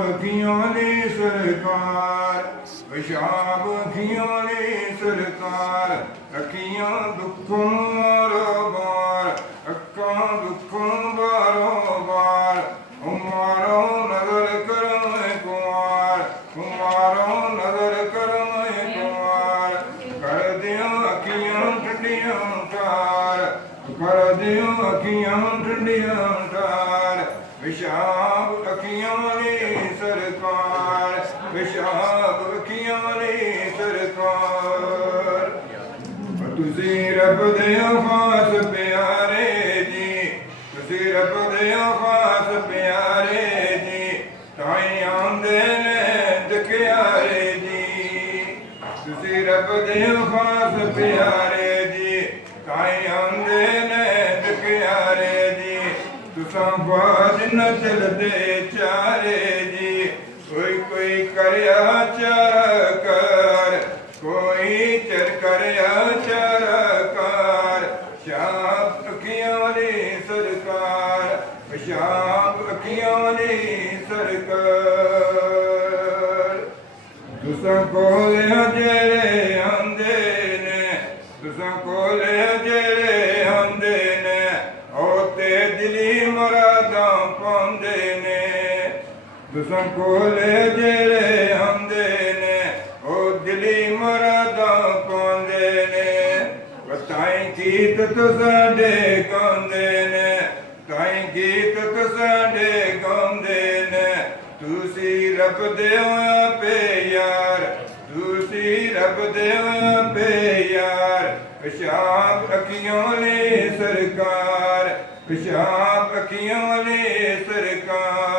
ਅੱਖੀਆਂ ਨੇ ਸਰਕਾਰ, ਪਿਸ਼ਾਬ ਅੱਖੀਆਂ ਨੇ ਸਰਕਾਰ, ਅੱਖੀਆਂ ਦੁੱਖੋਂ ਬਾਰ, ਅੱਖਾਂ ਦੁੱਖੋਂ ਬਾਰ, ਮਾਰੋ ਨਜ਼ਰ ਕਰਮ ਕੁਮਾਰ, ਮਾਰੋ ਨਜ਼ਰ ਕਰਮ ਕੁਮਾਰ, ਕਰ ਦਿਓ ਅੱਖੀਆਂ ਠੰਡੀਆਂ ਠਾਰ, ਕਰ ਦਿਓ ਅੱਖੀਆਂ ਠੰਡੀਆਂ ਠਾਰ, ਪਿਸ਼ਾਬ ਅੱਖੀਆਂ ਨੇ ਸਰਕਾਰ, ਪਿਸ਼ਾਬ ਅੱਖੀਆਂ ਨੇ ਸਰਕਾਰ। ਤੁਸੀਂ ਰੱਬ ਦੇ ਖਾਸ ਪਿਆਰੇ ਜੀ, ਤੁਸੀਂ ਰੱਬ ਦੇ ਖਾਸ ਪਿਆਰੇ ਜੀ, ਤਾਈ ਆਉਂਦੇ ਨੇ ਦੁਖਿਆਰੇ ਜੀ, ਤੁਸੀਂ ਰੱਬ ਦੇ ਖਾਸ ਪਿਆਰੇ ਜੀ, ਤਾਈ ਆਉਂਦੇ ਨੇ ਦੁਖਿਆਰੇ ਜੀ, ਤੁਸਾਂ ਬਾਜ ਨ ਚਲਦੇ ਚਾਰੇ ਜੀ, ਕੋਈ ਕਰਿਆ ਚਾਰ ਕਰ, ਕੋਈ ਚਰ ਕਰਿਆ ਚਾਰ ਕਰ, ਸ਼ਾਬ ਅੱਖੀਆਂ ਨੇ ਸਰਕਾਰ, ਪਿਸ਼ਾਬ ਅੱਖੀਆਂ ਨੇ ਸਰਕਾਰ। ਤੁਸਾਂ ਕੋਲ ਜਿਹੜੇ ਆਂਦੇ ਨੇ, ਤੁਸਾਂ ਕੋਲ ਜਿਹੜੇ ਆਂਦੇ ਨੇ, ਉਹ ਤੇ ਦਿਲੀ ਮੁਰਾਦਾਂ ਪਾਉਂਦੇ ਨੇ, ਤੁਸਾਂ ਕੋਲ ਜਿਹੜੇ ਆਂਦੇ ਨੇ, ਉਹ ਦਿਲੀ ਮੁਰਾਦਾਂ ਪਾਉਂਦੇ ਨੇ, ਤਾਈਂ ਗੀਤ ਤੁਹਾਡੇ ਗਾਉਂਦੇ ਨੇ, ਤਾਈਂ ਗੀਤ ਤੁਹਾਡੇ ਗਾਉਂਦੇ ਨੇ, ਤੁਸੀਂ ਰੱਬ ਦੇ ਆਪੇ ਯਾਰ, ਤੁਸੀਂ ਰੱਬ ਦੇ ਆਪੇ ਯਾਰ, ਪਿਸ਼ਾਬ ਅੱਖੀਆਂ ਨੇ ਸਰਕਾਰ, ਪਿਸ਼ਾਬ ਅੱਖੀਆਂ ਨੇ ਸਰਕਾਰ।